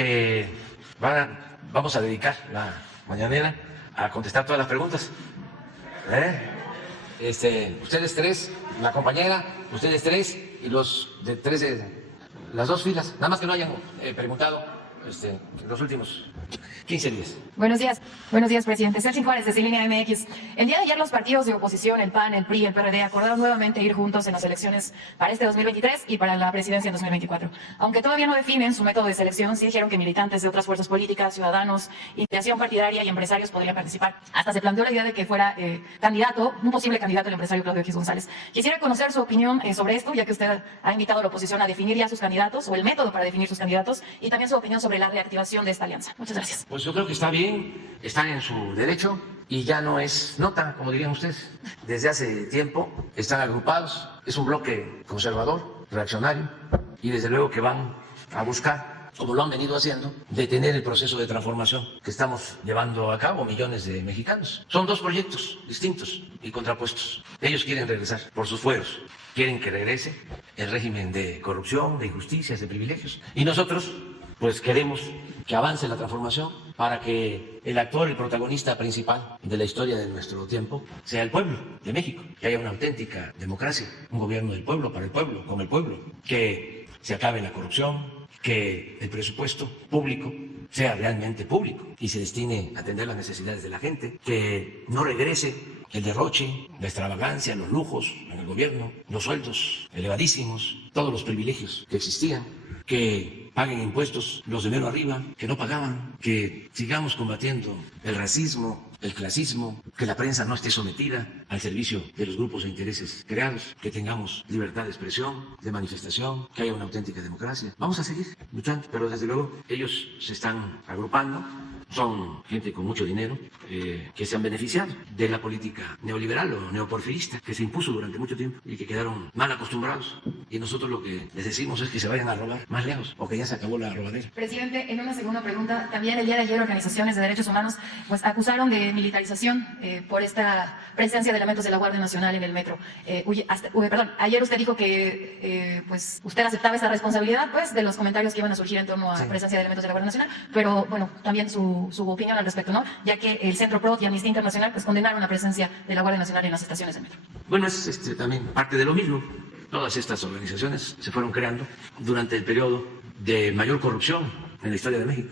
que vamos a dedicar la mañanera a contestar todas las preguntas. Ustedes tres, la compañera, ustedes tres y los de tres de las dos filas, nada más que no hayan preguntado los últimos 15 días. Buenos días, presidente. Celsin Juárez, de Línea MX. El día de ayer los partidos de oposición, el PAN, el PRI y el PRD, acordaron nuevamente ir juntos en las elecciones para este 2023 y para la presidencia en 2024. Aunque todavía no definen su método de selección, sí dijeron que militantes de otras fuerzas políticas, ciudadanos, integración partidaria y empresarios podrían participar. Hasta se planteó la idea de que fuera un posible candidato el empresario Claudio X González. Quisiera conocer su opinión sobre esto, ya que usted ha invitado a la oposición a definir ya sus candidatos o el método para definir sus candidatos, y también su opinión sobre la reactivación de esta alianza. Muchas gracias. Pues yo creo que está bien, están en su derecho y ya no es nota, como dirían ustedes. Desde hace tiempo están agrupados, es un bloque conservador, reaccionario, y desde luego que van a buscar, como lo han venido haciendo, detener el proceso de transformación que estamos llevando a cabo millones de mexicanos. Son dos proyectos distintos y contrapuestos. Ellos quieren regresar por sus fueros, quieren que regrese el régimen de corrupción, de injusticias, de privilegios, y nosotros pues queremos que avance la transformación para que el actor, el protagonista principal de la historia de nuestro tiempo sea el pueblo de México, que haya una auténtica democracia, un gobierno del pueblo, para el pueblo, con el pueblo, que se acabe la corrupción, que el presupuesto público sea realmente público y se destine a atender las necesidades de la gente, que no regrese el derroche, la extravagancia, los lujos en el gobierno, los sueldos elevadísimos, todos los privilegios que existían, que paguen impuestos los de mero arriba, que no pagaban, que sigamos combatiendo el racismo, el clasismo, que la prensa no esté sometida al servicio de los grupos de intereses creados, que tengamos libertad de expresión, de manifestación, que haya una auténtica democracia. Vamos a seguir luchando, pero desde luego ellos se están agrupando, son gente con mucho dinero que se han beneficiado de la política neoliberal o neoporfirista que se impuso durante mucho tiempo y que quedaron mal acostumbrados. Y nosotros lo que les decimos es que se vayan a robar más lejos o que ya se acabó la robadera. Presidente, en una segunda pregunta, también el día de ayer organizaciones de derechos humanos pues acusaron de militarización por esta presencia de elementos de la Guardia Nacional en el metro. Ayer usted dijo que pues usted aceptaba esta responsabilidad pues de los comentarios que iban a surgir en torno a la presencia de elementos de la Guardia Nacional, pero bueno, también su opinión al respecto, ¿no? Ya que el Centro PRO y Amnistía Internacional pues condenaron la presencia de la Guardia Nacional en las estaciones de metro. Bueno, es también parte de lo mismo. Todas estas organizaciones se fueron creando durante el periodo de mayor corrupción en la historia de México.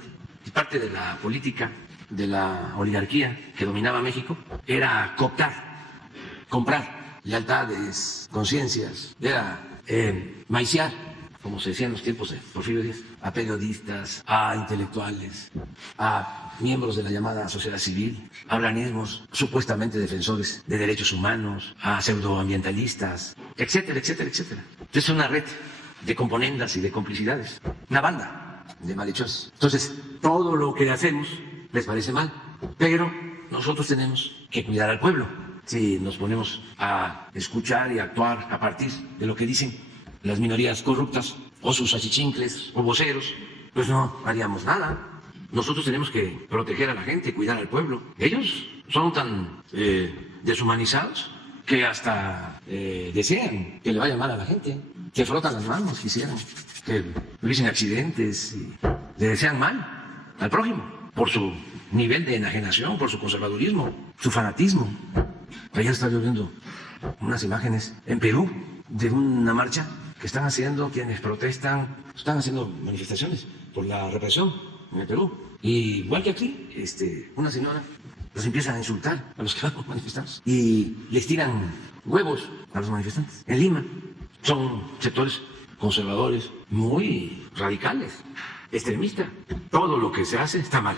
Y parte de la política de la oligarquía que dominaba México era cooptar, comprar lealtades, conciencias, era maiciar, como se decía en los tiempos de Porfirio Díaz, a periodistas, a intelectuales, a miembros de la llamada sociedad civil, a organismos supuestamente defensores de derechos humanos, a pseudoambientalistas, etcétera, etcétera, etcétera. Entonces es una red de componendas y de complicidades, una banda de malhechores. Entonces, todo lo que hacemos les parece mal, pero nosotros tenemos que cuidar al pueblo. Si nos ponemos a escuchar y actuar a partir de lo que dicen las minorías corruptas o sus achichincles o voceros, pues no haríamos nada. Nosotros tenemos que proteger a la gente, cuidar al pueblo. Ellos son tan deshumanizados que hasta desean que le vaya mal a la gente, que frotan las manos, quisieran, que hubiesen accidentes y le desean mal al prójimo por su nivel de enajenación, por su conservadurismo, su fanatismo. Ayer estaba yo viendo unas imágenes en Perú de una marcha que están haciendo quienes protestan, están haciendo manifestaciones por la represión en el Perú. Y igual que aquí, una señora los empieza a insultar a los que van a manifestar y les tiran huevos a los manifestantes. En Lima son sectores conservadores muy radicales, extremistas. Todo lo que se hace está mal.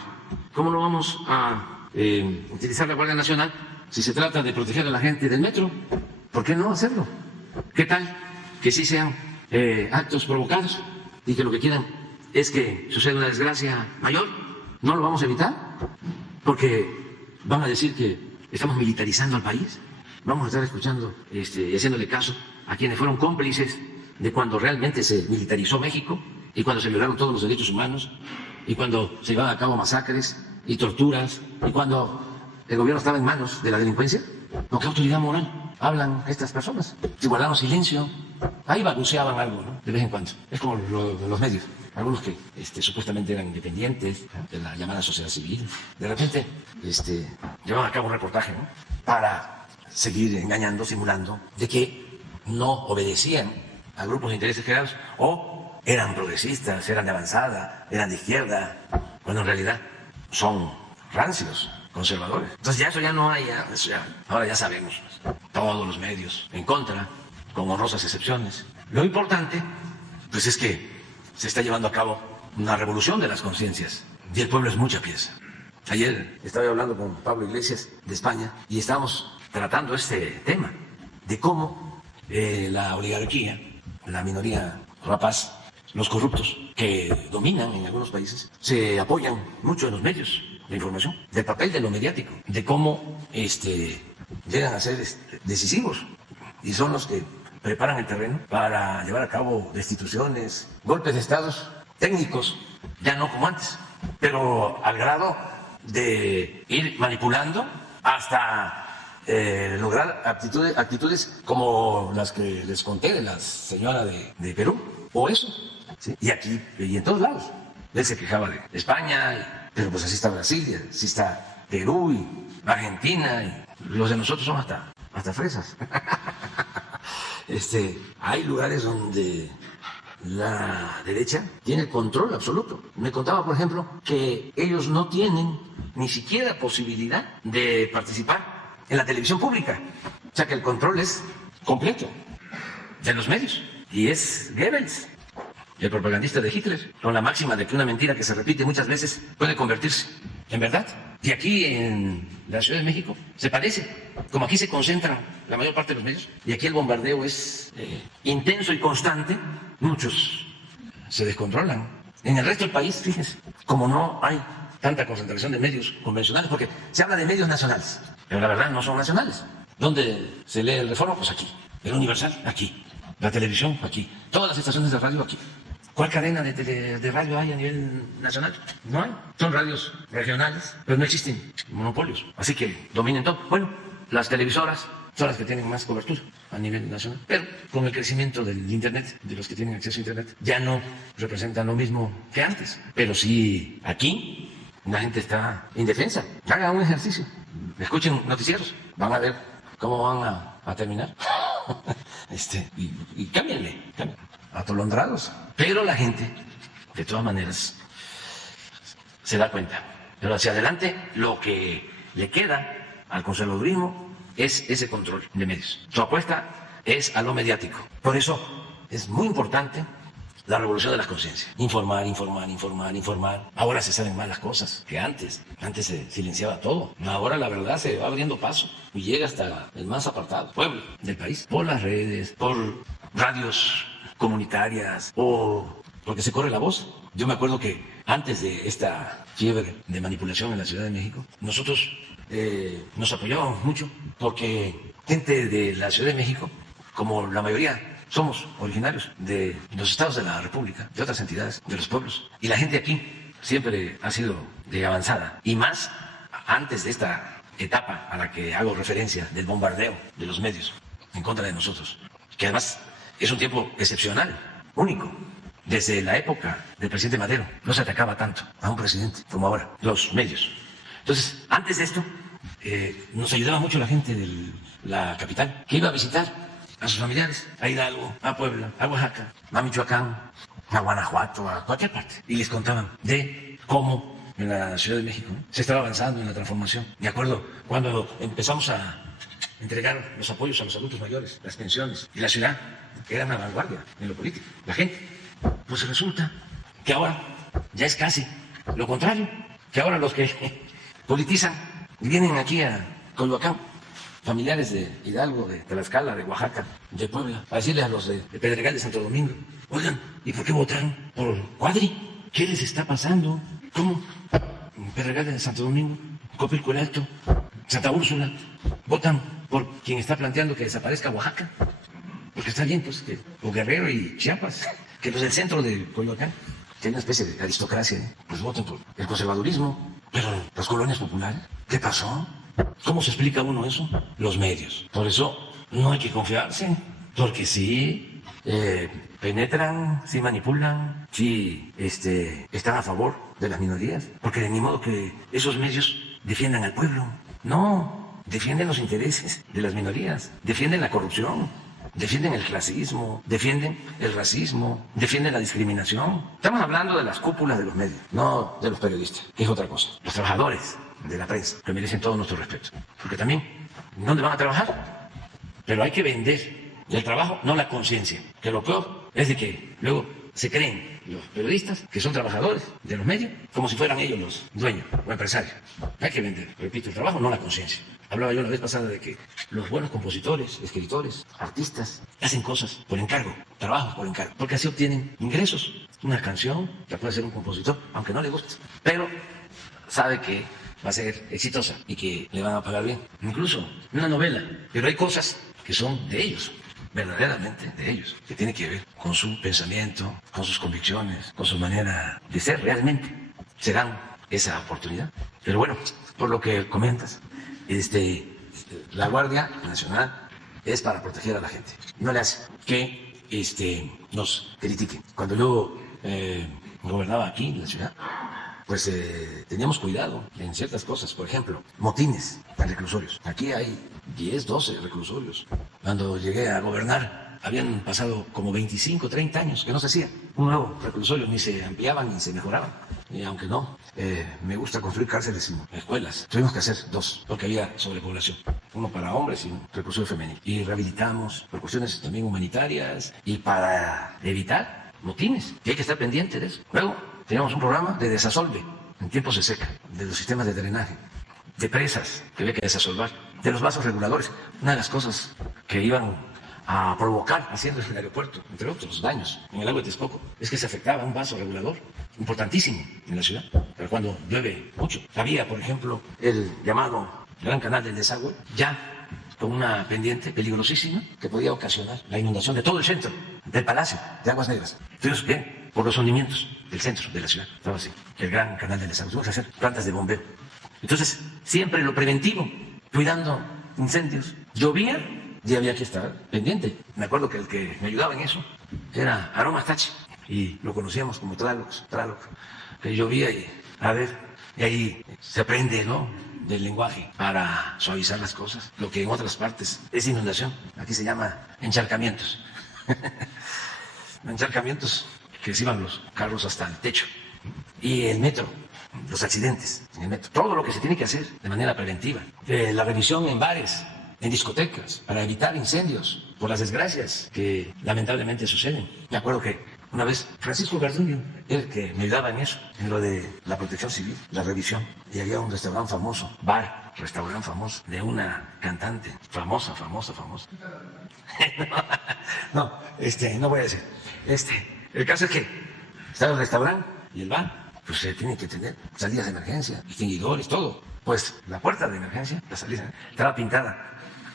¿Cómo no vamos a utilizar la Guardia Nacional si se trata de proteger a la gente del metro? ¿Por qué no hacerlo? ¿Qué tal que sí sean actos provocados y que lo que quieran es que suceda una desgracia mayor? ¿No lo vamos a evitar? Porque van a decir que estamos militarizando al país. Vamos a estar escuchando y haciéndole caso a quienes fueron cómplices de cuando realmente se militarizó México y cuando se violaron todos los derechos humanos y cuando se llevaban a cabo masacres y torturas y cuando el gobierno estaba en manos de la delincuencia. ¿Con qué autoridad moral hablan estas personas? Si guardaron silencio, ahí balbuceaban algo, ¿no? De vez en cuando. Es como los medios. algunos que supuestamente eran independientes, ¿no?, de la llamada sociedad civil, de repente llevaban a cabo un reportaje, ¿no?, para seguir engañando, simulando de que no obedecían a grupos de intereses creados o eran progresistas, eran de avanzada, eran de izquierda, cuando en realidad son rancios, conservadores. Entonces ya eso ya no hay, ahora ya sabemos, todos los medios en contra, con honrosas excepciones. Lo importante, pues, es que se está llevando a cabo una revolución de las conciencias y el pueblo es mucha pieza. Ayer estaba hablando con Pablo Iglesias de España y estábamos tratando este tema de cómo la oligarquía, la minoría rapaz, los corruptos que dominan en algunos países, se apoyan mucho en los medios de información, del papel de lo mediático, de cómo llegan a ser decisivos y son los que preparan el terreno para llevar a cabo destituciones, golpes de estados técnicos, ya no como antes, pero al grado de ir manipulando hasta lograr actitudes como las que les conté de la señora de Perú, o eso, ¿sí? Y aquí y en todos lados. Él se quejaba de España, pero pues así está Brasil, así está Perú y Argentina, y los de nosotros son hasta fresas. Hay lugares donde la derecha tiene control absoluto. Me contaba, por ejemplo, que ellos no tienen ni siquiera posibilidad de participar en la televisión pública. O sea que el control es completo de los medios. Y es Goebbels, el propagandista de Hitler, con la máxima de que una mentira que se repite muchas veces puede convertirse en verdad. Y aquí en la Ciudad de México se parece, como aquí se concentran la mayor parte de los medios, y aquí el bombardeo es intenso y constante, muchos se descontrolan. En el resto del país, fíjense, como no hay tanta concentración de medios convencionales, porque se habla de medios nacionales, pero la verdad no son nacionales. ¿Dónde se lee el Reforma? Pues aquí. El Universal, aquí. La televisión, aquí. Todas las estaciones de radio, aquí. ¿Cuál cadena de radio hay a nivel nacional? No hay. Son radios regionales, pero no existen monopolios. Así que dominen todo. Bueno, las televisoras son las que tienen más cobertura a nivel nacional. Pero con el crecimiento del Internet, de los que tienen acceso a Internet, ya no representan lo mismo que antes. Pero sí, aquí la gente está indefensa. Hagan un ejercicio. Escuchen noticieros. Van a ver cómo van a terminar. Y cámbienle. Atolondrados. Pero la gente, de todas maneras, se da cuenta. Pero hacia adelante, lo que le queda al conservadurismo es ese control de medios. Su apuesta es a lo mediático. Por eso es muy importante la revolución de las conciencias. Informar. Ahora se saben más las cosas que antes. Antes se silenciaba todo. Ahora la verdad se va abriendo paso y llega hasta el más apartado pueblo del país. Por las redes, por radios comunitarias o porque se corre la voz. Yo me acuerdo que antes de esta fiebre de manipulación en la Ciudad de México, nosotros nos apoyábamos mucho porque gente de la Ciudad de México, como la mayoría somos originarios de los estados de la República, de otras entidades, de los pueblos, y la gente aquí siempre ha sido de avanzada, y más antes de esta etapa a la que hago referencia del bombardeo de los medios en contra de nosotros, que además es un tiempo excepcional, único. Desde la época del presidente Madero no se atacaba tanto a un presidente como ahora, los medios. Entonces, antes de esto, nos ayudaba mucho la gente de la capital, que iba a visitar a sus familiares, a Hidalgo, a Puebla, a Oaxaca, a Michoacán, a Guanajuato, a cualquier parte. Y les contaban de cómo en la Ciudad de México se estaba avanzando en la transformación. Me acuerdo cuando empezamos a entregar los apoyos a los adultos mayores, las pensiones, y la ciudad era una vanguardia en lo político. La gente, pues resulta que ahora ya es casi lo contrario, que ahora los que politizan vienen aquí a Coyoacán, familiares de Hidalgo, de Tlaxcala, de Oaxaca, de Puebla, a decirle a los de Pedregal de Santo Domingo: oigan, ¿y por qué votaron por Cuadri? ¿Qué les está pasando? ¿Cómo? Pedregal de Santo Domingo, Copilco el Alto, Santa Úrsula, votan por quien está planteando que desaparezca Oaxaca, porque está bien, pues, o Guerrero y Chiapas, que los del centro de Coyoacán, que hay una especie de aristocracia, pues voten por el conservadurismo. Pero las colonias populares, ¿qué pasó? ¿Cómo se explica uno eso? Los medios. Por eso no hay que confiarse, porque sí, penetran, sí manipulan, sí están a favor de las minorías, porque de ni modo que esos medios defiendan al pueblo. No, defienden los intereses de las minorías, defienden la corrupción, defienden el clasismo, defienden el racismo, defienden la discriminación. Estamos hablando de las cúpulas de los medios, no de los periodistas, que es otra cosa. Los trabajadores de la prensa, que merecen todo nuestro respeto. Porque también, ¿dónde van a trabajar? Pero hay que vender el trabajo, no la conciencia. Que lo peor es de que luego se creen los periodistas, que son trabajadores de los medios, como si fueran ellos los dueños o empresarios. Hay que vender, repito, el trabajo, no la conciencia. Hablaba yo la vez pasada de que los buenos compositores, escritores, artistas, hacen cosas por encargo, trabajos por encargo, porque así obtienen ingresos. Una canción la puede hacer un compositor, aunque no le guste, pero sabe que va a ser exitosa y que le van a pagar bien. Incluso una novela, pero hay cosas que son de ellos, verdaderamente de ellos, que tienen que ver con su pensamiento, con sus convicciones, con su manera de ser realmente. Se dan esa oportunidad. Pero bueno, por lo que comentas, la Guardia Nacional es para proteger a la gente. No le hace que nos critiquen. Cuando yo gobernaba aquí en la ciudad, pues teníamos cuidado en ciertas cosas. Por ejemplo, motines en reclusorios. Aquí hay 10, 12 reclusorios. Cuando llegué a gobernar, habían pasado como 25, 30 años que no se hacía un nuevo reclusorio, ni se ampliaban ni se mejoraban. Y aunque no, me gusta construir cárceles y escuelas. Tuvimos que hacer 2, porque había sobrepoblación. Uno para hombres y un reclusorio femenino. Y rehabilitamos por cuestiones también humanitarias y para evitar motines. Y hay que estar pendiente de eso. Luego, teníamos un programa de desasolve en tiempos de seca, de los sistemas de drenaje, de presas que había que desasolvar, de los vasos reguladores. Una de las cosas que iban a provocar haciendo el aeropuerto, entre otros daños en el lago de Texcoco, es que se afectaba un vaso regulador importantísimo en la ciudad. Pero cuando llueve mucho, había, por ejemplo, el llamado Gran Canal del Desagüe, ya con una pendiente peligrosísima que podía ocasionar la inundación de todo el centro del Palacio de Aguas Negras. Entonces, bien, por los hundimientos del centro de la ciudad, estaba así, el Gran Canal del Desagüe. Tuvimos que hacer plantas de bombeo. Entonces, siempre lo preventivo, cuidando incendios. Llovía y había que estar pendiente. Me acuerdo que el que me ayudaba en eso era Aarón Astache, y lo conocíamos como Tlaloc, que llovía y a ver, y ahí se aprende, ¿no?, del lenguaje para suavizar las cosas. Lo que en otras partes es inundación, aquí se llama encharcamientos. Encharcamientos que se iban los carros hasta el techo. Y el metro, los accidentes en el metro, todo lo que se tiene que hacer de manera preventiva. La revisión en bares, en discotecas, para evitar incendios por las desgracias que lamentablemente suceden. Me acuerdo que una vez Francisco Garduño, el que me ayudaba en eso, en lo de la protección civil, la revisión, y había un restaurante famoso, restaurante famoso, de una cantante famosa. No, no voy a decir. El caso es que estaba el restaurante y el bar, pues se tiene que tener salidas de emergencia, extinguidores, todo. Pues la puerta de emergencia, la salida, estaba pintada.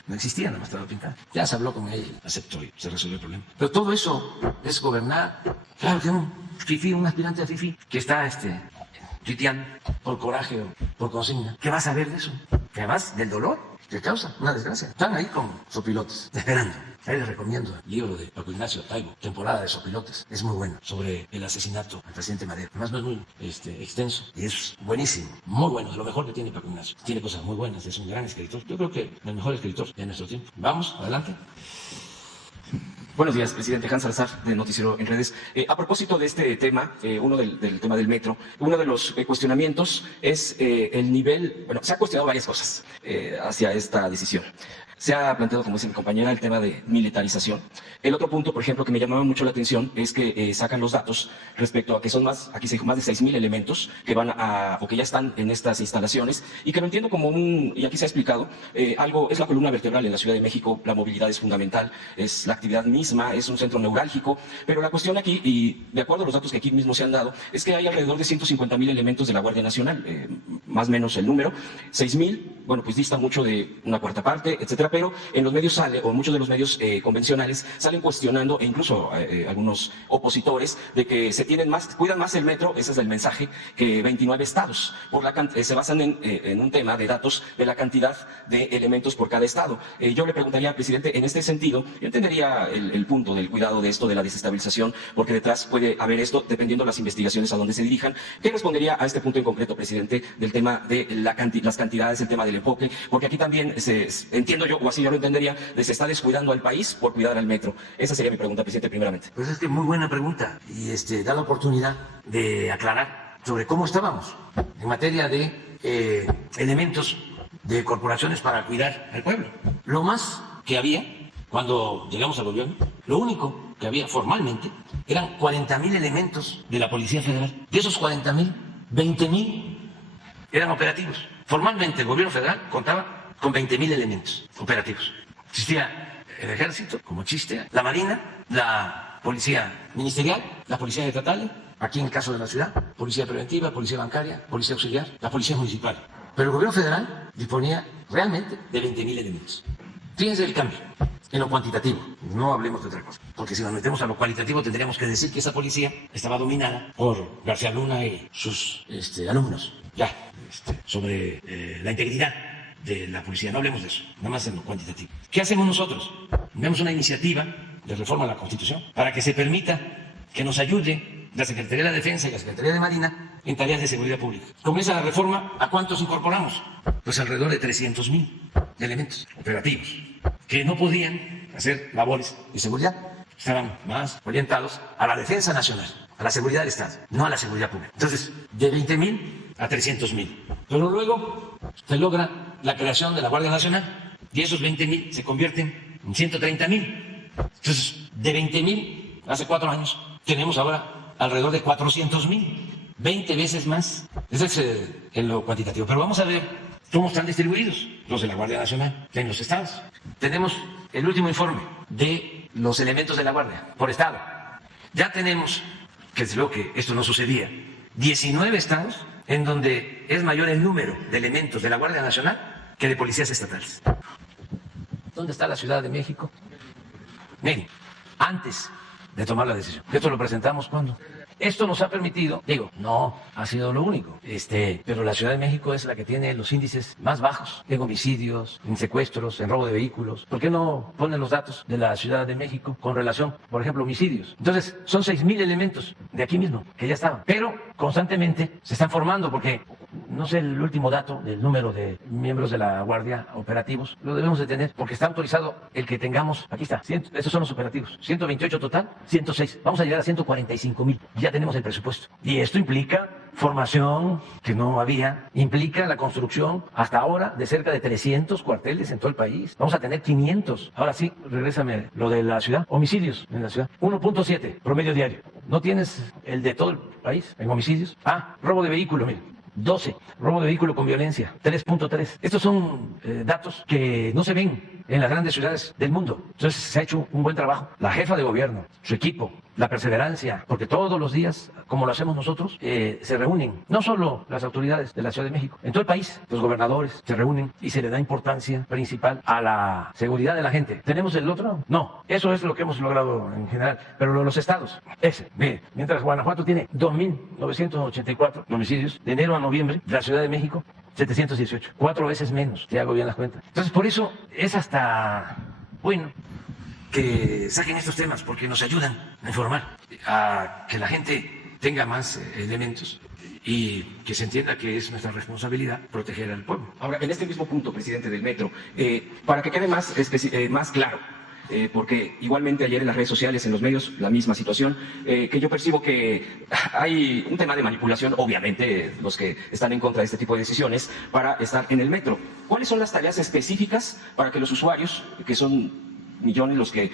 No existía, nada más estaba pintada. Ya se habló con ella y aceptó y se resolvió el problema. Pero todo eso es gobernar. Claro que un fifí, un aspirante a fifí, que está tuiteando por coraje o por consigna, ¿qué va a saber de eso? Que además del dolor que causa una desgracia. Están ahí con sopilotes, esperando. Ahí les recomiendo el libro de Paco Ignacio Taibo, Temporada de Sopilotes. Es muy bueno, sobre el asesinato al presidente Madero. Además no es muy extenso y es buenísimo, muy bueno, de lo mejor que tiene Paco Ignacio. Tiene cosas muy buenas, es un gran escritor. Yo creo que el mejor escritor de nuestro tiempo. Vamos, adelante. Buenos días, presidente. Hans Salazar, de Noticiero en Redes. A propósito de este tema, uno del tema del metro, uno de los cuestionamientos es el nivel, bueno, se ha cuestionado varias cosas hacia esta decisión. Se ha planteado, como dice mi compañera, el tema de militarización. El otro punto, por ejemplo, que me llamaba mucho la atención es que sacan los datos respecto a que son aquí se dijo más de 6,000 elementos que van o que ya están en estas instalaciones y que lo entiendo como y aquí se ha explicado, es la columna vertebral en la Ciudad de México, la movilidad es fundamental, es la actividad misma, es un centro neurálgico, pero la cuestión aquí, y de acuerdo a los datos que aquí mismo se han dado, es que hay alrededor de 150,000 elementos de la Guardia Nacional, más o menos el número. 6,000, bueno, pues dista mucho de una cuarta parte, etcétera, pero en los medios sale, o muchos de los medios convencionales salen cuestionando, e incluso algunos opositores, de que cuidan más el metro, ese es el mensaje, que 29 estados. Se basan en un tema de datos de la cantidad de elementos por cada estado. Yo le preguntaría al presidente, en este sentido, yo entendería el punto del cuidado de esto, de la desestabilización, porque detrás puede haber esto, dependiendo de las investigaciones a donde se dirijan. ¿Qué respondería a este punto en concreto, presidente, del tema de las cantidades, el tema del enfoque? Porque aquí también entiendo yo, o así yo lo entendería, se está descuidando al país por cuidar al metro. Esa sería mi pregunta, presidente, primeramente. Pues es que muy buena pregunta y da la oportunidad de aclarar sobre cómo estábamos en materia de elementos de corporaciones para cuidar al pueblo. Lo más que había cuando llegamos al gobierno, lo único que había formalmente eran 40,000 elementos de la Policía Federal. De esos 40,000, 20,000 eran operativos. Formalmente el gobierno federal contaba con 20,000 elementos operativos. Existía el ejército, como existe la marina, la policía ministerial, la policía estatal, aquí en el caso de la ciudad, policía preventiva, policía bancaria, policía auxiliar, la policía municipal. Pero el gobierno federal disponía realmente de 20,000 elementos. Fíjense el cambio en lo cuantitativo, no hablemos de otra cosa, porque si nos metemos a lo cualitativo tendríamos que decir que esa policía estaba dominada por García Luna y sus alumnos. Ya, sobre la integridad de la policía, no hablemos de eso, nada más en lo cuantitativo. ¿Qué hacemos nosotros? Vemos una iniciativa de reforma a la Constitución para que se permita que nos ayude la Secretaría de la Defensa y la Secretaría de Marina en tareas de seguridad pública. Con esa reforma, ¿a cuántos incorporamos? Pues alrededor de 300,000 elementos operativos que no podían hacer labores de seguridad. Estaban más orientados a la defensa nacional, a la seguridad del Estado, no a la seguridad pública. Entonces, de 20,000 a 300,000. Pero luego se logra la creación de la Guardia Nacional y esos 20,000 se convierten en 130,000. Entonces, de 20,000 hace 4 años, tenemos ahora alrededor de 400,000, 20 veces más. Eso es en lo cuantitativo. Pero vamos a ver cómo están distribuidos los de la Guardia Nacional en los estados. Tenemos el último informe de los elementos de la Guardia por estado. Ya tenemos, que es lo que esto no sucedía, 19 estados en donde es mayor el número de elementos de la Guardia Nacional que de policías estatales. ¿Dónde está la Ciudad de México? Miren, antes de tomar la decisión. Esto lo presentamos cuando. Esto nos ha permitido, no ha sido lo único, pero la Ciudad de México es la que tiene los índices más bajos en homicidios, en secuestros, en robo de vehículos. ¿Por qué no ponen los datos de la Ciudad de México con relación, por ejemplo, homicidios? Entonces, son 6,000 elementos de aquí mismo que ya estaban, pero constantemente se están formando porque no sé el último dato del número de miembros de la Guardia operativos, lo debemos de tener porque está autorizado el que tengamos, aquí está, esos son los operativos, 128 total, 106, vamos a llegar a 145,000. Ya tenemos el presupuesto. Y esto implica formación que no había, implica la construcción hasta ahora de cerca de 300 cuarteles en todo el país. Vamos a tener 500. Ahora sí, regrésame lo de la ciudad. Homicidios en la ciudad. 1.7 promedio diario. ¿No tienes el de todo el país en homicidios? Robo de vehículo, mire. 12, robo de vehículo con violencia, 3.3. Estos son datos que no se ven en las grandes ciudades del mundo. Entonces se ha hecho un buen trabajo. La jefa de gobierno, su equipo, la perseverancia, porque todos los días, como lo hacemos nosotros, se reúnen, no solo las autoridades de la Ciudad de México, en todo el país, los gobernadores se reúnen y se le da importancia principal a la seguridad de la gente. ¿Tenemos el otro? No, eso es lo que hemos logrado en general, pero los estados, mire, mientras Guanajuato tiene 2,984 homicidios de enero a noviembre, la Ciudad de México 718, 4 veces menos, si hago bien las cuentas. Entonces, por eso es hasta bueno que saquen estos temas, porque nos ayudan a informar, a que la gente tenga más elementos y que se entienda que es nuestra responsabilidad proteger al pueblo. Ahora, en este mismo punto, presidente del Metro, para que quede más claro, porque igualmente ayer en las redes sociales, en los medios, la misma situación, que yo percibo que hay un tema de manipulación, obviamente, los que están en contra de este tipo de decisiones, para estar en el metro. ¿Cuáles son las tareas específicas para que los usuarios, que son millones los que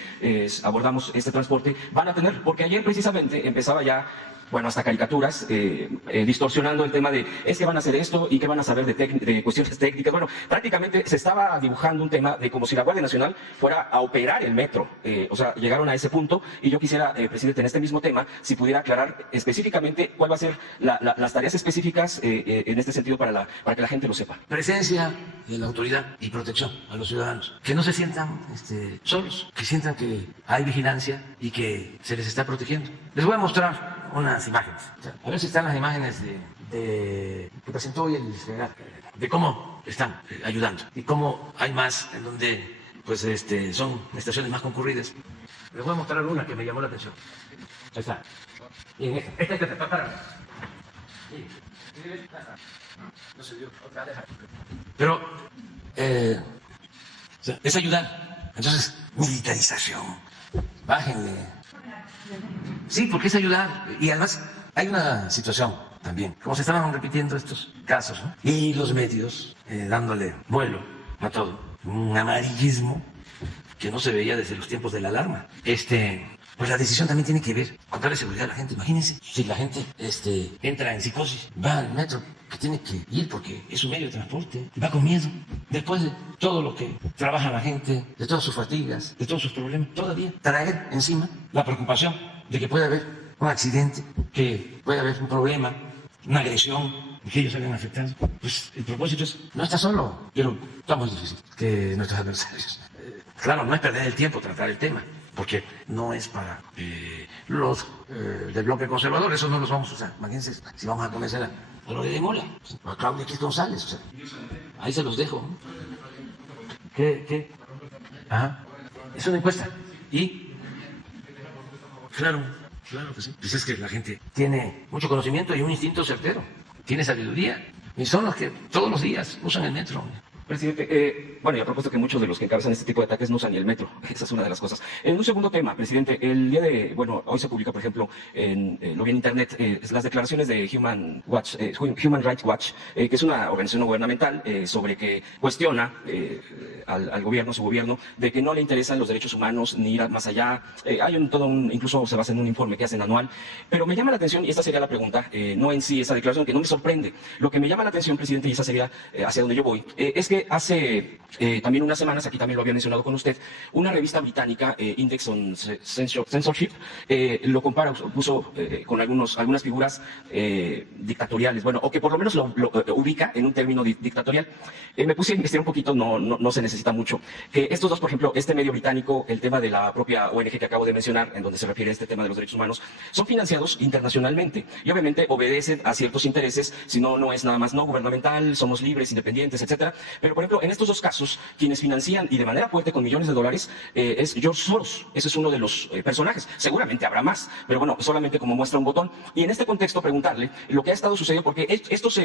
abordamos este transporte, van a tener? Porque ayer precisamente empezaba ya bueno, hasta caricaturas, distorsionando el tema de es que van a hacer esto y que van a saber de cuestiones técnicas. Bueno, prácticamente se estaba dibujando un tema de como si la Guardia Nacional fuera a operar el metro. O sea, llegaron a ese punto y yo quisiera, presidente, en este mismo tema, si pudiera aclarar específicamente cuál va a ser las tareas específicas en este sentido para que la gente lo sepa. Presencia de la autoridad y protección a los ciudadanos. Que no se sientan solos, que sientan que hay vigilancia y que se les está protegiendo. Les voy a mostrar unas imágenes. A ver si están las imágenes que presentó hoy el general, de cómo están ayudando y cómo hay más en donde pues son estaciones más concurridas. Les voy a mostrar una que me llamó la atención. Ahí está. Y en esta, para. No se dio. Pero es ayudar. Entonces, militarización. Bájenle. Sí, porque es ayudar. Y además hay una situación también, como se estaban repitiendo estos casos, ¿no? Y los medios dándole vuelo a todo. Un amarillismo que no se veía desde los tiempos de la alarma. Pues la decisión también tiene que ver con darle seguridad a la gente. Imagínense, si la gente entra en psicosis, va al metro, que tiene que ir porque es un medio de transporte, va con miedo. Después de todo lo que trabaja la gente, de todas sus fatigas, de todos sus problemas, todavía traer encima la preocupación de que puede haber un accidente, que puede haber un problema, una agresión, que ellos salgan afectados. Pues el propósito es, no está solo, pero está muy difícil que nuestros adversarios. Claro, no es perder el tiempo tratar el tema, porque no es para los del bloque conservador, eso no los vamos a usar. Imagínense si vamos a convencer a Loret de Mola, a Claudia X González, o sea, ahí se los dejo. ¿Qué? Ajá. Es una encuesta. Y, claro que sí. Pues es que la gente tiene mucho conocimiento y un instinto certero, tiene sabiduría, y son los que todos los días usan el metro. Presidente, bueno, y a propósito que muchos de los que encabezan este tipo de ataques no usan ni el metro, esa es una de las cosas. En un segundo tema, presidente, el día de, bueno, hoy se publica, por ejemplo, lo vi en internet, las declaraciones de Human Rights Watch, que es una organización no gubernamental, sobre que cuestiona al gobierno, su gobierno, de que no le interesan los derechos humanos ni ir más allá. Hay incluso se basa en un informe que hacen anual, pero me llama la atención, y esta sería la pregunta, no en sí esa declaración, que no me sorprende. Lo que me llama la atención, presidente, y esa sería hacia donde yo voy, es que hace también unas semanas, aquí también lo había mencionado con usted, una revista británica, Index on Censorship, lo compara, puso con algunas figuras dictatoriales, bueno, o que por lo menos lo ubica en un término dictatorial. Me puse a investigar un poquito, no se necesita mucho, que estos dos, por ejemplo, este medio británico, el tema de la propia ONG que acabo de mencionar, en donde se refiere a este tema de los derechos humanos, son financiados internacionalmente y obviamente obedecen a ciertos intereses, si no es nada más no gubernamental, somos libres, independientes, etcétera. Pero, por ejemplo, en estos dos casos, quienes financian y de manera fuerte con millones de dólares es George Soros. Ese es uno de los personajes. Seguramente habrá más, pero bueno, solamente como muestra un botón. Y en este contexto preguntarle lo que ha estado sucediendo, porque estos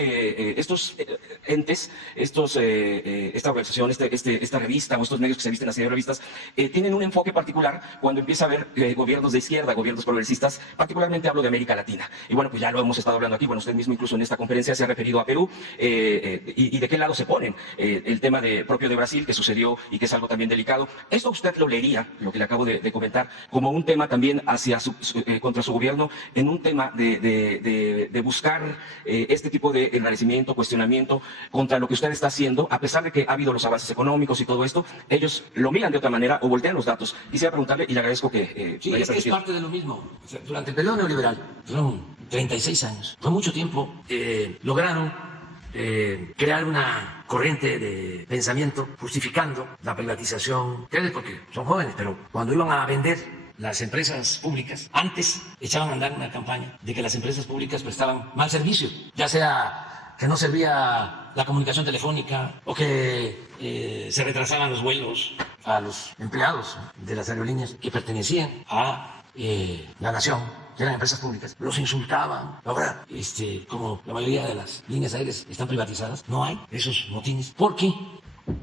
entes, esta organización, esta revista o estos medios que se visten así de revistas, tienen un enfoque particular cuando empieza a haber gobiernos de izquierda, gobiernos progresistas, particularmente hablo de América Latina. Y bueno, pues ya lo hemos estado hablando aquí, bueno, usted mismo incluso en esta conferencia se ha referido a Perú, y de qué lado se ponen. El tema propio de Brasil, que sucedió y que es algo también delicado. ¿Esto usted lo leería, lo que le acabo de comentar, como un tema también contra su gobierno, en un tema de buscar este tipo de enrarecimiento, cuestionamiento contra lo que usted está haciendo, a pesar de que ha habido los avances económicos y todo esto, ellos lo miran de otra manera o voltean los datos? Quisiera preguntarle, y le agradezco que sí, es parte de lo mismo. O sea, durante el periodo neoliberal, fueron 36 años, fue mucho tiempo, lograron crear una corriente de pensamiento justificando la privatización. Ustedes porque son jóvenes, pero cuando iban a vender las empresas públicas, antes echaban a andar una campaña de que las empresas públicas prestaban mal servicio, ya sea que no servía la comunicación telefónica o que se retrasaban los vuelos a los empleados de las aerolíneas que pertenecían a la nación, que eran empresas públicas, los insultaban. Ahora, como la mayoría de las líneas aéreas están privatizadas, no hay esos motines, porque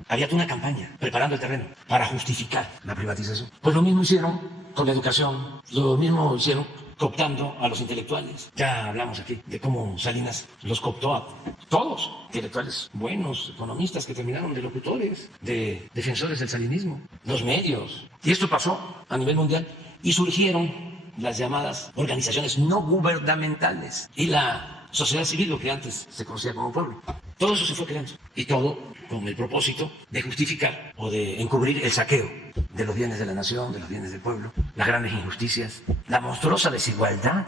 había toda una campaña preparando el terreno para justificar la privatización. Pues lo mismo hicieron con la educación, lo mismo hicieron cooptando a los intelectuales. Ya hablamos aquí de cómo Salinas los cooptó a todos, intelectuales buenos, economistas que terminaron de locutores, de defensores del salinismo, los medios. Y esto pasó a nivel mundial y surgieron las llamadas organizaciones no gubernamentales y la sociedad civil, lo que antes se conocía como pueblo. Todo eso se fue creando y todo con el propósito de justificar o de encubrir el saqueo de los bienes de la nación, de los bienes del pueblo, las grandes injusticias, la monstruosa desigualdad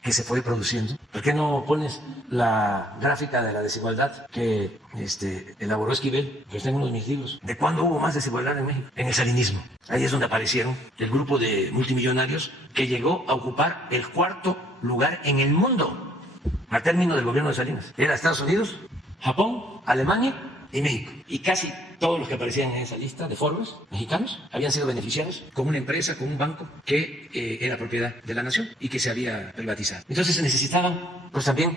que se fue produciendo. ¿Por qué no pones la gráfica de la desigualdad que elaboró Esquivel, que está en uno de mis libros? ¿De cuándo hubo más desigualdad en México? En el salinismo. Ahí es donde aparecieron el grupo de multimillonarios que llegó a ocupar el 4º lugar en el mundo al término del gobierno de Salinas. Era Estados Unidos, Japón, Alemania y México. Y casi todos los que aparecían en esa lista de Forbes, mexicanos, habían sido beneficiados con una empresa, con un banco que era propiedad de la nación y que se había privatizado. Entonces se necesitaban, pues también,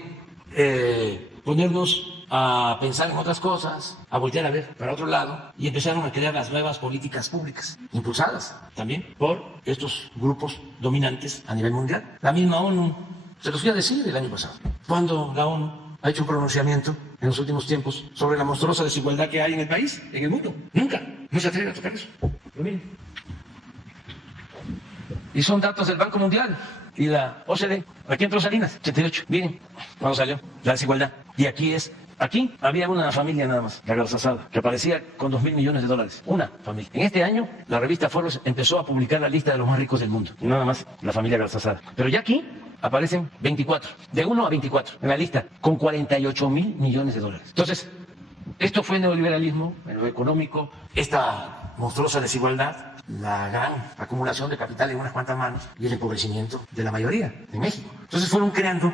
ponernos a pensar en otras cosas, a voltear a ver para otro lado y empezaron a crear las nuevas políticas públicas, impulsadas también por estos grupos dominantes a nivel mundial. La misma ONU, se los fui a decir el año pasado, cuando la ONU ha hecho un pronunciamiento en los últimos tiempos sobre la monstruosa desigualdad que hay en el país, en el mundo. Nunca no se atreve a tocar eso. Pero miren. Y son datos del Banco Mundial y la OCDE. Aquí entró Salinas, 88. Miren cuando salió la desigualdad. Y aquí había una familia nada más, la Garzazada, que aparecía con $2.000 millones. Una familia. En este año, la revista Forbes empezó a publicar la lista de los más ricos del mundo. Y nada más la familia Garzazada. Pero ya aquí aparecen 24, de 1 a 24 en la lista, con $48.000 millones. Entonces, esto fue neoliberalismo en lo económico, esta monstruosa desigualdad, la gran acumulación de capital en unas cuantas manos y el empobrecimiento de la mayoría en México. Entonces fueron creando,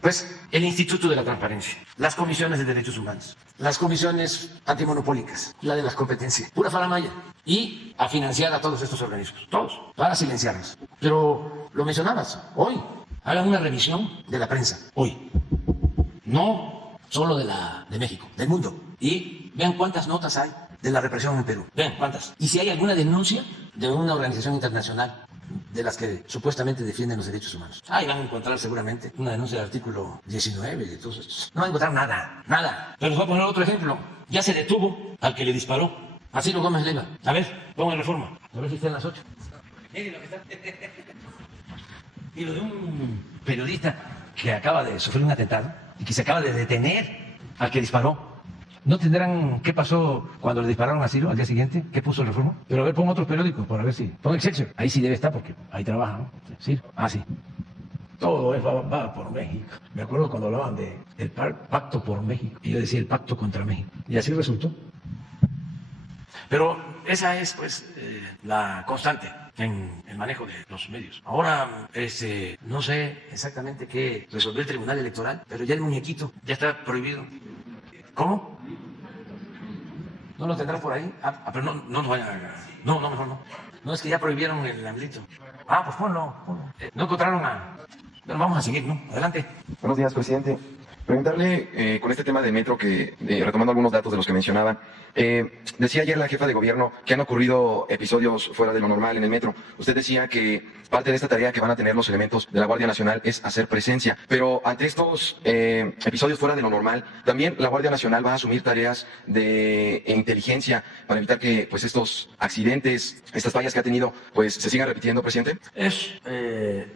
pues, el Instituto de la Transparencia, las comisiones de derechos humanos, las comisiones antimonopólicas, la de las competencias, pura faramaya, y a financiar a todos estos organismos, todos, para silenciarlos. Pero lo mencionabas hoy. Hagan una revisión de la prensa hoy, no solo de México, del mundo, y vean cuántas notas hay de la represión en Perú. Vean cuántas. Y si hay alguna denuncia de una organización internacional de las que supuestamente defienden los derechos humanos. Ahí van a encontrar seguramente una denuncia del artículo 19 de todos estos. No van a encontrar nada. Pero les voy a poner otro ejemplo. Ya se detuvo al que le disparó, a Ciro Gómez Leiva. A ver, pongan Reforma. A ver si están las 8. Miren lo que está. Y lo de un periodista que acaba de sufrir un atentado y que se acaba de detener al que disparó. ¿No tendrán qué pasó cuando le dispararon a Ciro al día siguiente? ¿Qué puso el Reforma? Pero a ver, pon otros periódicos para ver si... Pon Excelsior. Ahí sí debe estar porque ahí trabaja, ¿no? ¿Sí? Ah, sí. Todo es va por México. Me acuerdo cuando hablaban del pacto por México. Y yo decía el pacto contra México. Y así resultó. Pero esa es, pues, la constante en el manejo de los medios. Ahora, no sé exactamente qué resolvió el Tribunal Electoral, pero ya el muñequito ya está prohibido. ¿Cómo? ¿No lo tendrás por ahí? Pero no nos vayan a... No, mejor no. No, es que ya prohibieron el AMLito. Pues ponlo. No encontraron a... Pero vamos a seguir, ¿no? Adelante. Buenos días, presidente. Preguntarle con este tema de metro, que retomando algunos datos de los que mencionaba, decía ayer la jefa de gobierno que han ocurrido episodios fuera de lo normal en el metro. Usted decía que parte de esta tarea que van a tener los elementos de la Guardia Nacional es hacer presencia, pero ante estos episodios fuera de lo normal, también la Guardia Nacional va a asumir tareas de inteligencia para evitar que, pues, estos accidentes, estas fallas que ha tenido, pues, se sigan repitiendo, presidente. Es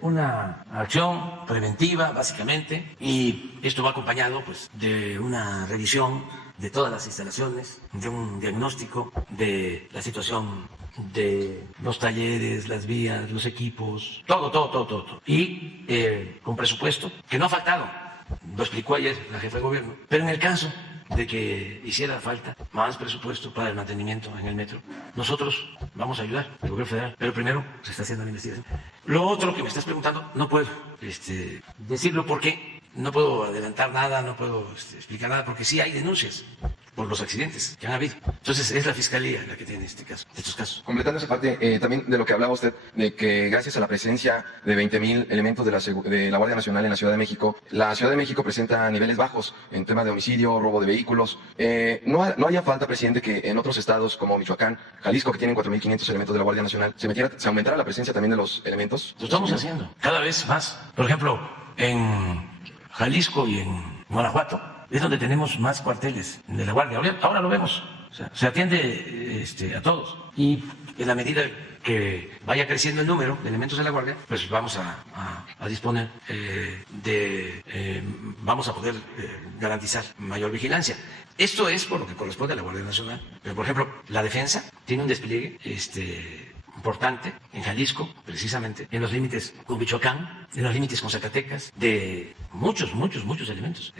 una acción preventiva, básicamente, y esto va acompañado, pues, de una revisión de todas las instalaciones, de un diagnóstico de la situación de los talleres, las vías, los equipos, todo. Y con presupuesto, que no ha faltado, lo explicó ayer la jefa de gobierno, pero en el caso de que hiciera falta más presupuesto para el mantenimiento en el metro, nosotros vamos a ayudar al gobierno federal, pero primero se está haciendo la investigación. Lo otro que me estás preguntando, no puedo decirlo porque no puedo adelantar nada, no puedo explicar nada, porque sí hay denuncias por los accidentes que han habido. Entonces es la Fiscalía la que tiene estos casos. Completando esa parte, también de lo que hablaba usted, de que gracias a la presencia de 20.000 elementos de la Guardia Nacional en la Ciudad de México, la Ciudad de México presenta niveles bajos en temas de homicidio, robo de vehículos. No haría falta, presidente, que en otros estados como Michoacán, Jalisco, que tienen 4.500 elementos de la Guardia Nacional, se aumentara la presencia también de los elementos. Lo estamos haciendo cada vez más. Por ejemplo, en Jalisco y en Guanajuato es donde tenemos más cuarteles de la Guardia. Ahora lo vemos O sea, se atiende a todos. Y en la medida que vaya creciendo el número de elementos de la Guardia, pues vamos a disponer vamos a poder garantizar mayor vigilancia. Esto es por lo que corresponde a la Guardia Nacional. Pero, por ejemplo, la defensa tiene un despliegue importante en Jalisco, precisamente, en los límites con Michoacán, en los límites con Zacatecas, de muchos elementos.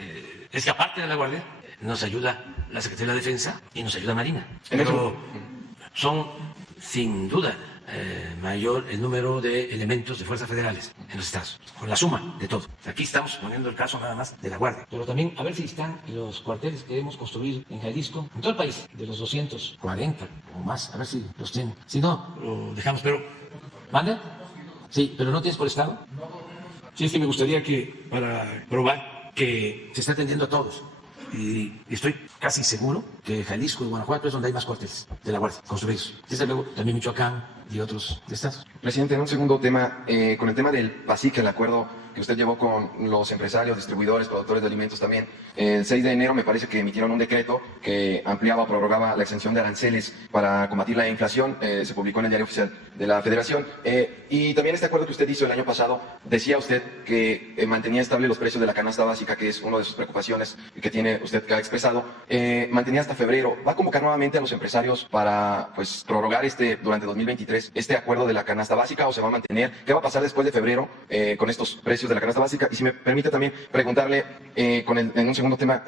Es que aparte de la Guardia, nos ayuda la Secretaría de la Defensa y nos ayuda Marina. Pero son, sin duda, mayor el número de elementos de fuerzas federales en los estados, con la suma de todo. Aquí estamos poniendo el caso nada más de la Guardia, pero también a ver si están los cuarteles que queremos construir en Jalisco, en todo el país, de los 240 o más, a ver si los tienen. Si no, lo dejamos, pero... ¿Mande? Sí, pero ¿no tienes por estado? Sí, es que me gustaría que, para probar que se está atendiendo a todos. Y estoy casi seguro que Jalisco y Guanajuato es donde hay más cuarteles de la Guardia construidos. Desde luego, también Michoacán y otros estados. Presidente, en un segundo tema, con el tema del PASIC, el acuerdo que usted llevó con los empresarios, distribuidores, productores de alimentos también. El 6 de enero me parece que emitieron un decreto que ampliaba o prorrogaba la exención de aranceles para combatir la inflación. Se publicó en el Diario Oficial de la Federación. Y también este acuerdo que usted hizo el año pasado, decía usted que mantenía estable los precios de la canasta básica, que es una de sus preocupaciones que tiene usted que ha expresado. Mantenía hasta febrero. ¿Va a convocar nuevamente a los empresarios para pues prorrogar durante 2023 este acuerdo de la canasta básica o se va a mantener? ¿Qué va a pasar después de febrero con estos precios de la canasta básica? Y si me permite también preguntarle en un segundo tema,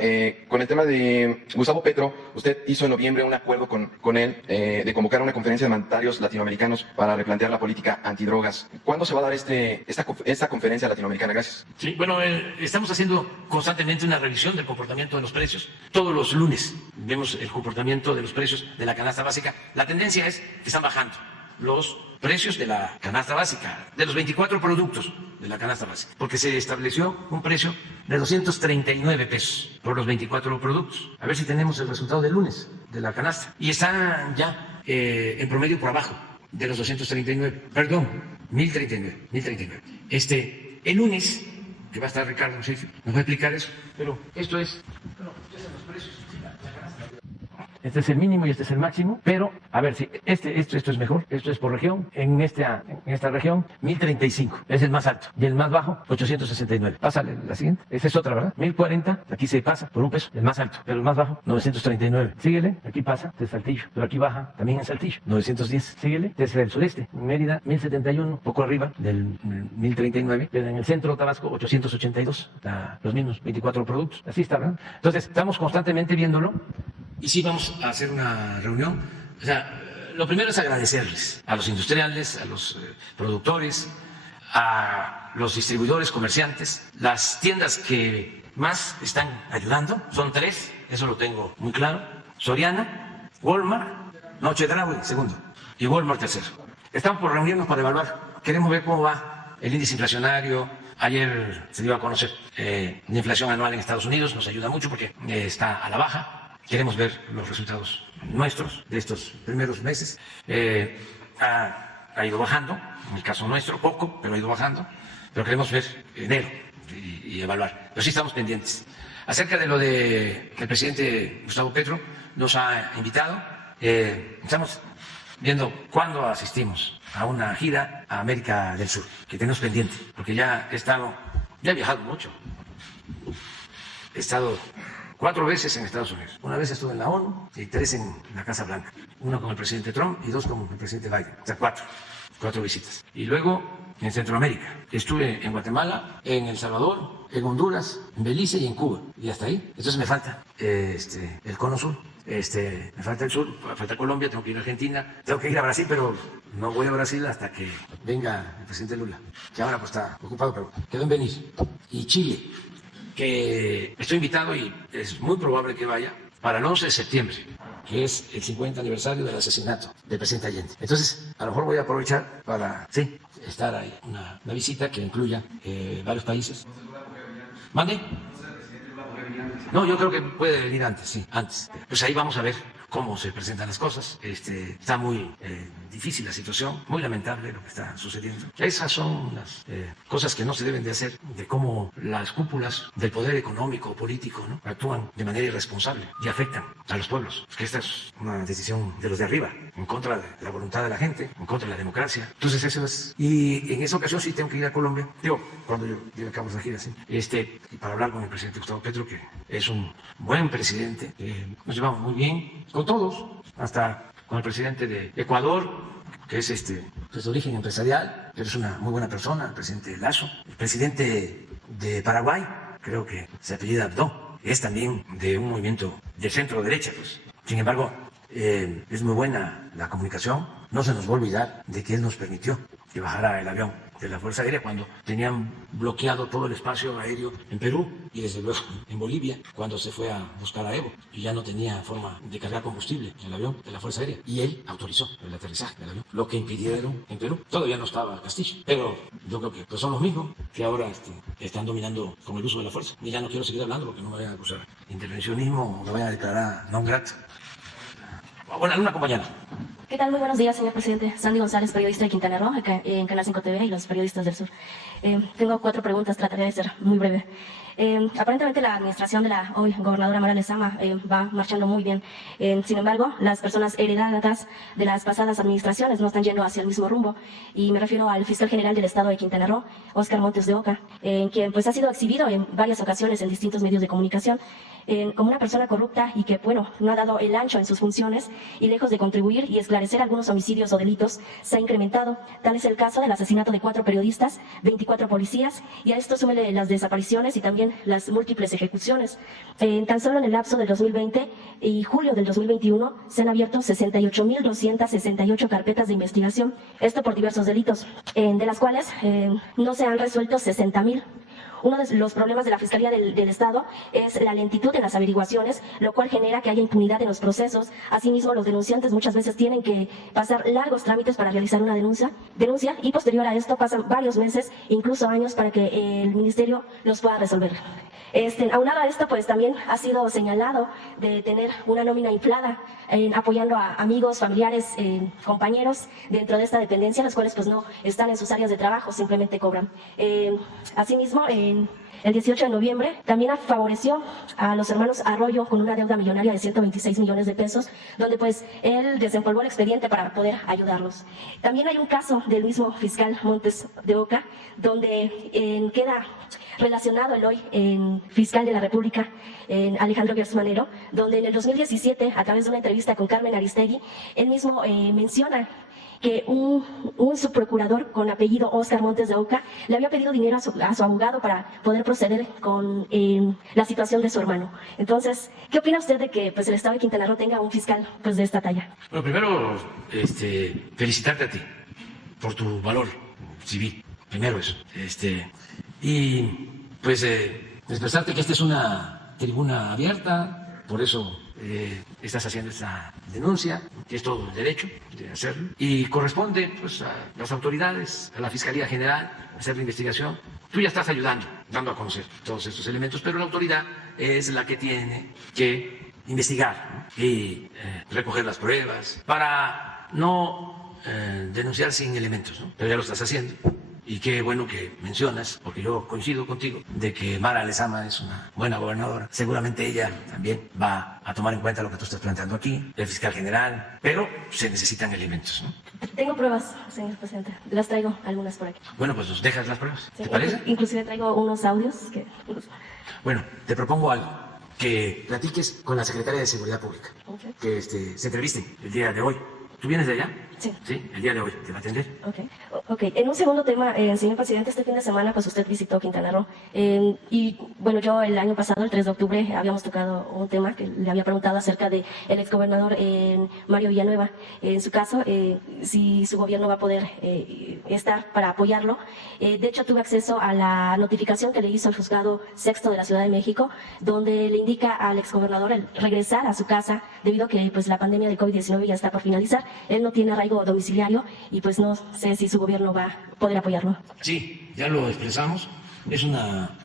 con el tema de Gustavo Petro, usted hizo en noviembre un acuerdo con él de convocar una conferencia de mandatarios latinoamericanos para replantear la política antidrogas. ¿Cuándo se va a dar esta conferencia latinoamericana? Gracias. Sí, bueno, estamos haciendo constantemente una revisión del comportamiento de los precios. Todos los lunes vemos el comportamiento de los precios de la canasta básica. La tendencia es que están bajando los precios de la canasta básica, de los 24 productos de la canasta básica, porque se estableció un precio de 239 pesos por los 24 productos. A ver si tenemos el resultado del lunes de la canasta. Y están ya en promedio por abajo de los 239, perdón, 1039. El lunes, que va a estar Ricardo, no sé si nos va a explicar eso, pero esto es... Este es el mínimo y este es el máximo, pero a ver si esto es mejor, esto es por región, en esta región 1035 es el más alto y el más bajo 869. Pásale la siguiente, esa es otra, ¿verdad? 1040, aquí se pasa por un peso, el más alto, pero el más bajo 939. Síguele, aquí pasa de Saltillo, pero aquí baja también en Saltillo 910. Síguele, desde el sureste, Mérida 1071, poco arriba del 1039, pero en el centro Tabasco 882, los mismos 24 productos. Así está, ¿verdad? Entonces estamos constantemente viéndolo. Y sí vamos a hacer una reunión. O sea, lo primero es agradecerles a los industriales, a los productores, a los distribuidores, comerciantes. Las tiendas que más están ayudando son 3, eso lo tengo muy claro. Soriana, Walmart, Chedraui, segundo, y Walmart tercero. Estamos por reunirnos para evaluar. Queremos ver cómo va el índice inflacionario. Ayer se dio a conocer la inflación anual en Estados Unidos, nos ayuda mucho porque está a la baja. Queremos ver los resultados nuestros de estos primeros meses. Ha ido bajando, en el caso nuestro, poco, pero ha ido bajando. Pero queremos ver enero y evaluar. Pero sí estamos pendientes. Acerca de lo que el presidente Gustavo Petro nos ha invitado, estamos viendo cuándo asistimos a una gira a América del Sur, que tenemos pendiente, porque ya he viajado mucho. He estado 4 veces en Estados Unidos. Una vez estuve en la ONU y 3 en la Casa Blanca. 1 con el presidente Trump y 2 con el presidente Biden. O sea, 4 visitas. Y luego en Centroamérica. Estuve en Guatemala, en El Salvador, en Honduras, en Belice y en Cuba. Y hasta ahí. Entonces me falta el cono sur. Me falta el sur, me falta Colombia, tengo que ir a Argentina, tengo que ir a Brasil, pero no voy a Brasil hasta que venga el presidente Lula, que ahora pues está ocupado, pero quedó en venir. Y Chile, que estoy invitado y es muy probable que vaya para el 11 de septiembre, que es el 50 aniversario del asesinato del presidente Allende. Entonces, a lo mejor voy a aprovechar para, estar ahí, una visita que incluya varios países. ¿Mande? No, yo creo que puede venir antes, sí, antes. Pues ahí vamos a ver cómo se presentan las cosas. Está muy difícil la situación, muy lamentable lo que está sucediendo. Esas son las cosas que no se deben de hacer, de cómo las cúpulas del poder económico o político, ¿no?, actúan de manera irresponsable y afectan a los pueblos. Es que esta es una decisión de los de arriba, en contra de la voluntad de la gente, en contra de la democracia. Entonces eso es. Y en esa ocasión sí tengo que ir a Colombia. Digo, cuando yo lleve a cabo esa gira, sí. Y para hablar con el presidente Gustavo Petro, que es un buen presidente. Nos llevamos muy bien con todos, hasta con el presidente de Ecuador, que es pues de origen empresarial, pero es una muy buena persona, el presidente Lasso. El presidente de Paraguay, creo que se apellida Abdo, es también de un movimiento de centro derecha, pues. Sin embargo, es muy buena la comunicación. No se nos va a olvidar de que él nos permitió que bajara el avión de la Fuerza Aérea cuando tenían bloqueado todo el espacio aéreo en Perú y desde luego en Bolivia cuando se fue a buscar a Evo y ya no tenía forma de cargar combustible en el avión de la Fuerza Aérea y él autorizó el aterrizaje del avión, lo que impidieron en Perú. Todavía no estaba Castillo, pero yo creo que pues son los mismos que ahora están dominando con el uso de la fuerza. Y ya no quiero seguir hablando porque no me vayan a acusar de intervencionismo o me vayan a declarar non grata. Bueno, una compañera. ¿Qué tal? Muy buenos días, señor presidente. Sandy González, periodista de Quintana Roo, acá en Canal 5 TV y los periodistas del sur. Tengo 4 preguntas, trataré de ser muy breve. Aparentemente la administración de la hoy gobernadora Mara Lezama va marchando muy bien. Sin embargo, las personas heredadas de las pasadas administraciones no están yendo hacia el mismo rumbo. Y me refiero al fiscal general del estado de Quintana Roo, Óscar Montes de Oca, quien pues ha sido exhibido en varias ocasiones en distintos medios de comunicación como una persona corrupta y que, bueno, no ha dado el ancho en sus funciones y lejos de contribuir y esclarecer algunos homicidios o delitos, se ha incrementado. Tal es el caso del asesinato de 4 periodistas, 24 policías y a esto súmele las desapariciones y también las múltiples ejecuciones. Tan solo en el lapso del 2020 y julio del 2021 se han abierto 68.268 carpetas de investigación, esto por diversos delitos, de las cuales no se han resuelto 60.000. Uno de los problemas de la Fiscalía del Estado es la lentitud en las averiguaciones, lo cual genera que haya impunidad en los procesos. Asimismo, los denunciantes muchas veces tienen que pasar largos trámites para realizar una denuncia y posterior a esto pasan varios meses, incluso años, para que el ministerio los pueda resolver. Aunado a esto, pues también ha sido señalado de tener una nómina inflada, apoyando a amigos, familiares, compañeros dentro de esta dependencia, los cuales pues no están en sus áreas de trabajo, simplemente cobran. Asimismo, el 18 de noviembre también favoreció a los hermanos Arroyo con una deuda millonaria de 126 millones de pesos, donde pues él desempolvó el expediente para poder ayudarlos. También hay un caso del mismo fiscal Montes de Oca, donde queda relacionado el hoy fiscal de la República, Alejandro Gertz Manero, donde en el 2017, a través de una entrevista con Carmen Aristegui, él mismo menciona que un subprocurador con apellido Óscar Montes de Oca le había pedido dinero a su abogado para poder proceder con la situación de su hermano. Entonces, ¿qué opina usted de que pues, el Estado de Quintana Roo tenga un fiscal pues, de esta talla? Bueno, primero, felicitarte a ti por tu valor civil. Primero eso. Y pues expresarte que esta es una tribuna abierta, por eso estás haciendo esta denuncia, que es todo el derecho de hacerlo, y corresponde pues, a las autoridades, a la Fiscalía General, a hacer la investigación. Tú ya estás ayudando, dando a conocer todos estos elementos, pero la autoridad es la que tiene que investigar, ¿no?, y recoger las pruebas para no denunciar sin elementos, ¿no? Pero ya lo estás haciendo. Y qué bueno que mencionas, porque yo coincido contigo, de que Mara Lezama es una buena gobernadora. Seguramente ella también va a tomar en cuenta lo que tú estás planteando aquí, el fiscal general, pero se necesitan elementos, ¿no? Tengo pruebas, señor presidente. Las traigo algunas por aquí. Bueno, pues nos dejas las pruebas, Sí, ¿te parece? Inclusive traigo unos audios que... Bueno, te propongo algo, que platiques con la Secretaria de Seguridad Pública, Okay. que se entrevisten el día de hoy. ¿Tú vienes de allá? Sí. Sí, el día de hoy, te va a atender. Ok. En un segundo tema, señor presidente, este fin de semana pues usted visitó Quintana Roo y bueno, yo el año pasado, el 3 de octubre, habíamos tocado un tema que le había preguntado acerca del exgobernador Mario Villanueva. En su caso, si su gobierno va a poder estar para apoyarlo. De hecho, tuve acceso a la notificación que le hizo el juzgado sexto de la Ciudad de México, donde le indica al exgobernador el regresar a su casa debido a que pues la pandemia de COVID-19 ya está por finalizar. Él no tiene arraigo domiciliario y pues no sé si su gobierno va a poder apoyarlo. Sí, ya lo expresamos. Es una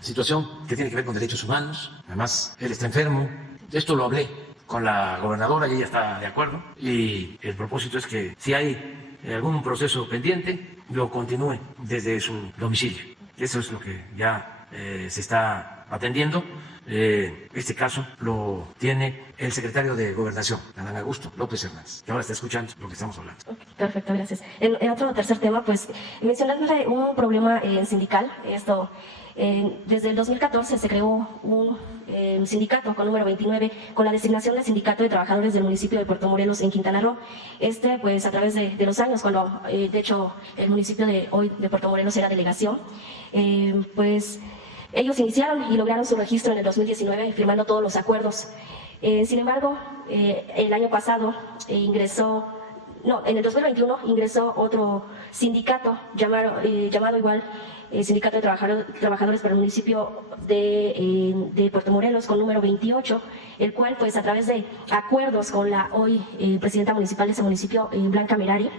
situación que tiene que ver con derechos humanos. Además, él está enfermo. Esto lo hablé con la gobernadora y ella está de acuerdo. Y el propósito es que si hay algún proceso pendiente, lo continúe desde su domicilio. Eso es lo que ya se está atendiendo. Este caso lo tiene el secretario de Gobernación, Adán Augusto López Hernández, que ahora está escuchando lo que estamos hablando. Perfecto, gracias. En otro tercer tema, pues mencionarle un problema sindical. Desde el 2014 se creó un sindicato con número 29 con la designación de Sindicato de Trabajadores del municipio de Puerto Morelos en Quintana Roo. Pues a través de los años, cuando de hecho el municipio de hoy de Puerto Morelos era delegación, pues ellos iniciaron y lograron su registro en el 2019 firmando todos los acuerdos. Sin embargo, el año pasado en el 2021 ingresó otro sindicato llamado igual Sindicato de Trabajadores para el municipio de Puerto Morelos con número 28, el cual pues a través de acuerdos con la hoy presidenta municipal de ese municipio, Blanca Merari,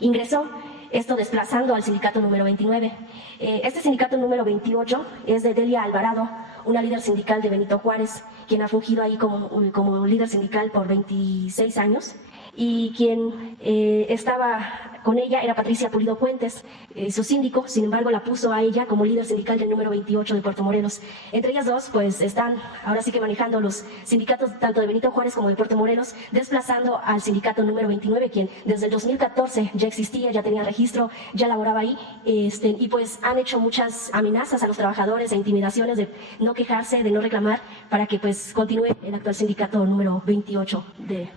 ingresó, esto desplazando al sindicato número 29. Este sindicato número 28 es de Delia Alvarado, una líder sindical de Benito Juárez, quien ha fungido ahí como líder sindical por 26 años. Y quien estaba con ella era Patricia Pulido Puentes, su síndico. Sin embargo, la puso a ella como líder sindical del número 28 de Puerto Morelos. Entre ellas dos, pues están ahora sí que manejando los sindicatos tanto de Benito Juárez como de Puerto Morelos, desplazando al sindicato número 29, quien desde el 2014 ya existía, ya tenía registro, ya laboraba ahí, y pues han hecho muchas amenazas a los trabajadores e intimidaciones de no quejarse, de no reclamar, para que pues continúe el actual sindicato número 28 de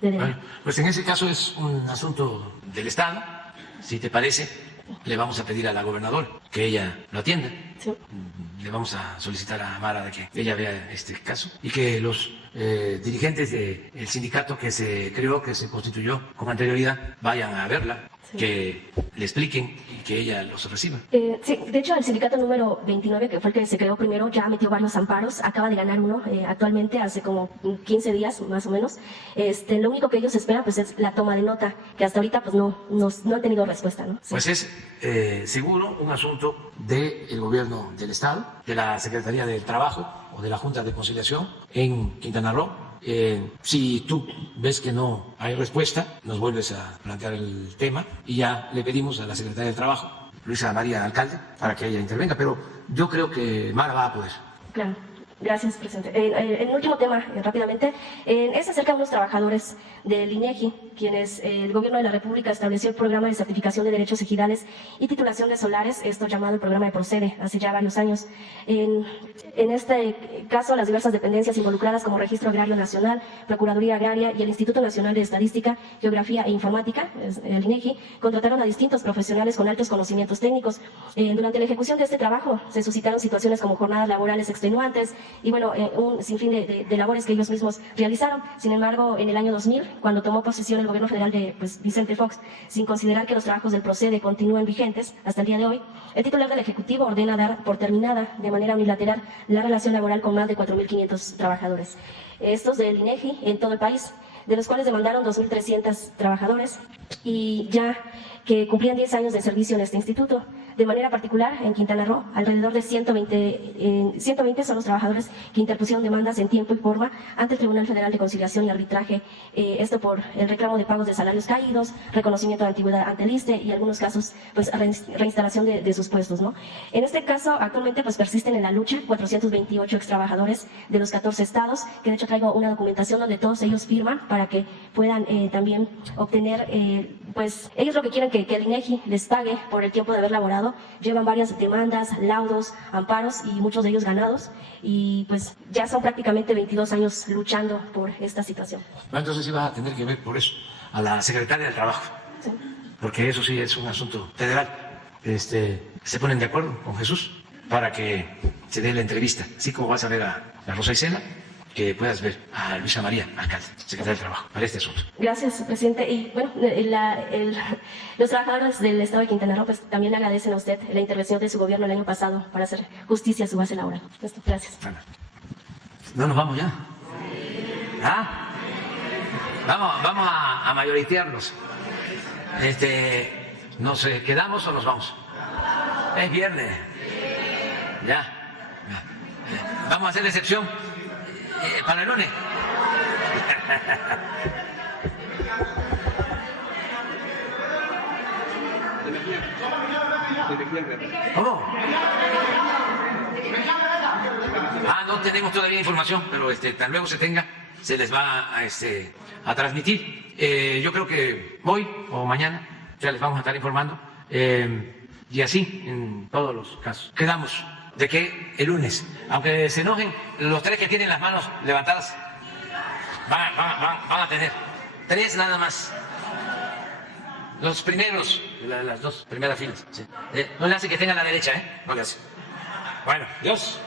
Bueno, pues en ese caso es un asunto del Estado. Si te parece, le vamos a pedir a la gobernadora que ella lo atienda. Sí. Le vamos a solicitar a Mara de que ella vea este caso y que los dirigentes del sindicato que se creó, que se constituyó con anterioridad, vayan a verla, sí, que le expliquen y que ella los reciba. Sí, de hecho el sindicato número 29, que fue el que se creó primero, ya metió varios amparos, acaba de ganar uno actualmente, hace como 15 días más o menos. Lo único que ellos esperan pues es la toma de nota, que hasta ahorita pues no han tenido respuesta, ¿no? Sí. Pues es seguro un asunto del gobierno del Estado, de la Secretaría del Trabajo o de la Junta de Conciliación en Quintana Roo. Si tú ves que no hay respuesta, nos vuelves a plantear el tema y ya le pedimos a la Secretaría del Trabajo, Luisa María Alcalde, para que ella intervenga, pero yo creo que Mara va a poder. Claro. Gracias, presidente. El último tema, rápidamente, es acerca de unos trabajadores del INEGI, quienes el Gobierno de la República estableció el programa de certificación de derechos ejidales y titulación de solares, esto llamado el programa de Procede, hace ya varios años. En este caso, las diversas dependencias involucradas como Registro Agrario Nacional, Procuraduría Agraria y el Instituto Nacional de Estadística, Geografía e Informática, el INEGI, contrataron a distintos profesionales con altos conocimientos técnicos. Durante la ejecución de este trabajo se suscitaron situaciones como jornadas laborales extenuantes, y bueno, un sinfín de labores que ellos mismos realizaron. Sin embargo, en el año 2000, cuando tomó posesión el gobierno federal de Vicente Fox, sin considerar que los trabajos del Procede continúen vigentes hasta el día de hoy, el titular del Ejecutivo ordena dar por terminada de manera unilateral la relación laboral con más de 4.500 trabajadores. Estos del INEGI en todo el país, de los cuales demandaron 2.300 trabajadores y ya que cumplían 10 años de servicio en este instituto. De manera particular, en Quintana Roo, alrededor de 120 son los trabajadores que interpusieron demandas en tiempo y forma ante el Tribunal Federal de Conciliación y Arbitraje, esto por el reclamo de pagos de salarios caídos, reconocimiento de antigüedad ante el ISSSTE y algunos casos, pues, reinstalación de sus puestos, ¿no? En este caso, actualmente, pues, persisten en la lucha 428 extrabajadores de los 14 estados, que de hecho traigo una documentación donde todos ellos firman para que puedan también obtener, pues, ellos lo que quieren que el INEGI les pague por el tiempo de haber laborado. Llevan varias demandas, laudos, amparos y muchos de ellos ganados, y pues ya son prácticamente 22 años luchando por esta situación. Bueno, entonces sí vas a tener que ver por eso a la Secretaria del Trabajo, sí, porque eso sí es un asunto federal. Se ponen de acuerdo con Jesús para que se dé la entrevista, así como vas a ver a Rosa Isela, que puedas ver a Luisa María Alcalde, secretaria del Trabajo, para este asunto. Gracias, presidente. Y bueno, los trabajadores del Estado de Quintana Roo pues también le agradecen a usted la intervención de su gobierno el año pasado para hacer justicia a su base laboral. Gracias. Bueno, ¿no nos vamos ya? ¿Ah? Vamos a mayoritearnos. ¿Nos quedamos o nos vamos? Es viernes. Ya. Vamos a hacer excepción para el lunes. ¿Cómo? No tenemos todavía información, pero tan luego se tenga, se les va a transmitir. Yo creo que hoy o mañana ya les vamos a estar informando. Y así en todos los casos. Quedamos de que el lunes, aunque se enojen, los tres que tienen las manos levantadas van a tener 3 nada más. Los primeros, las 2 primeras filas. Sí. No le hace que tengan la derecha, ¿eh? No le hace. Bueno, Dios.